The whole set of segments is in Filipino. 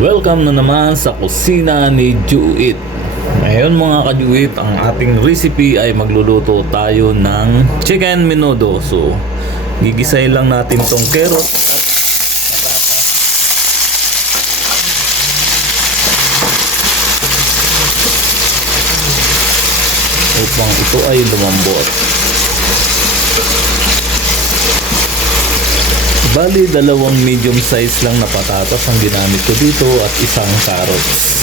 Welcome na naman sa kusina ni Juit. Ngayon mga kajuit, ang ating recipe ay magluluto tayo ng chicken menudo. So, gigisay lang natin tong carrot at upang ito ay lumambot. Bali, dalawang medium size lang na patatas ang ginamit ko dito at isang carrots.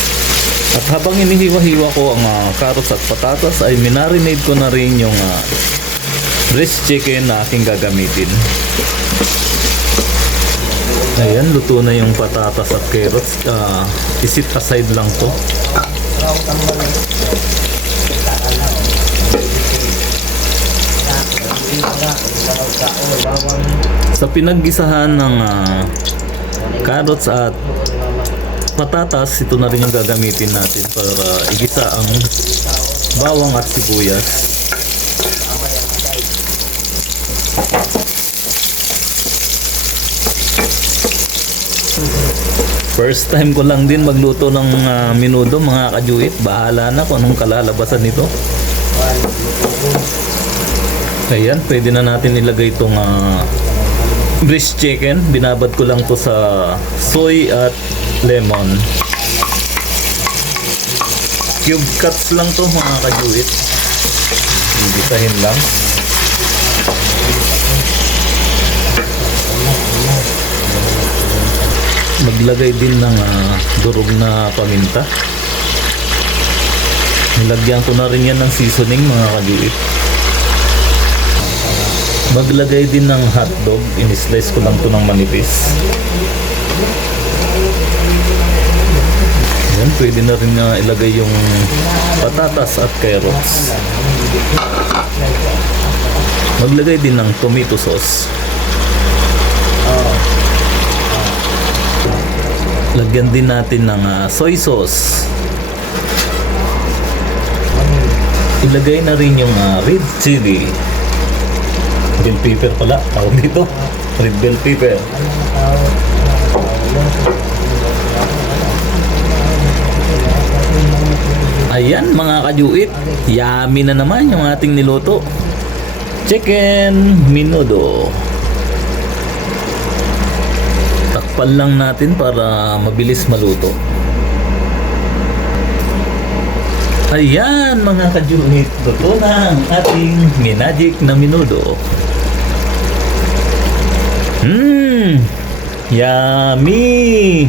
At habang inihiwa-hiwa ko ang ah, carrots at patatas ay minarinade ko na rin yung ah, breast chicken na aking gagamitin. Ayan, luto na yung patatas at carrots. Ah, isit aside lang to. Sa pinaggisahan ng ah, carrots at patatas, ito na rin yung gagamitin natin para igisa ang bawang at sibuyas. First time ko lang din magluto ng ah, minudo mga kajuit. Bahala na kung anong kalalabasan nito. Ayan, pwede na natin ilagay itong uh, breast chicken. Binabad ko lang to sa soy at lemon. Cube cuts lang to mga kajuit. Ibisahin lang. Maglagay din ng ah, durog na paminta. Nilagyan ko na rin yan ng seasoning mga kajuit. Maglagay din ng hotdog. In-slice ko lang to ng manipis. Yan, pwede na rin na ilagay yung patatas at carrots. Maglagay din ng tomato sauce. Lagyan din natin ng ah, soy sauce. Ilagay na rin yung ah, red chili. Bell pepper pala. Tawag dito. Red bell pepper. Ayan mga kajuit. Yummy na naman yung ating niluto. Chicken minudo. Takpan lang natin para mabilis maluto. Ayan mga kajuit. Luto na ang ating minagic na minudo. Yummy!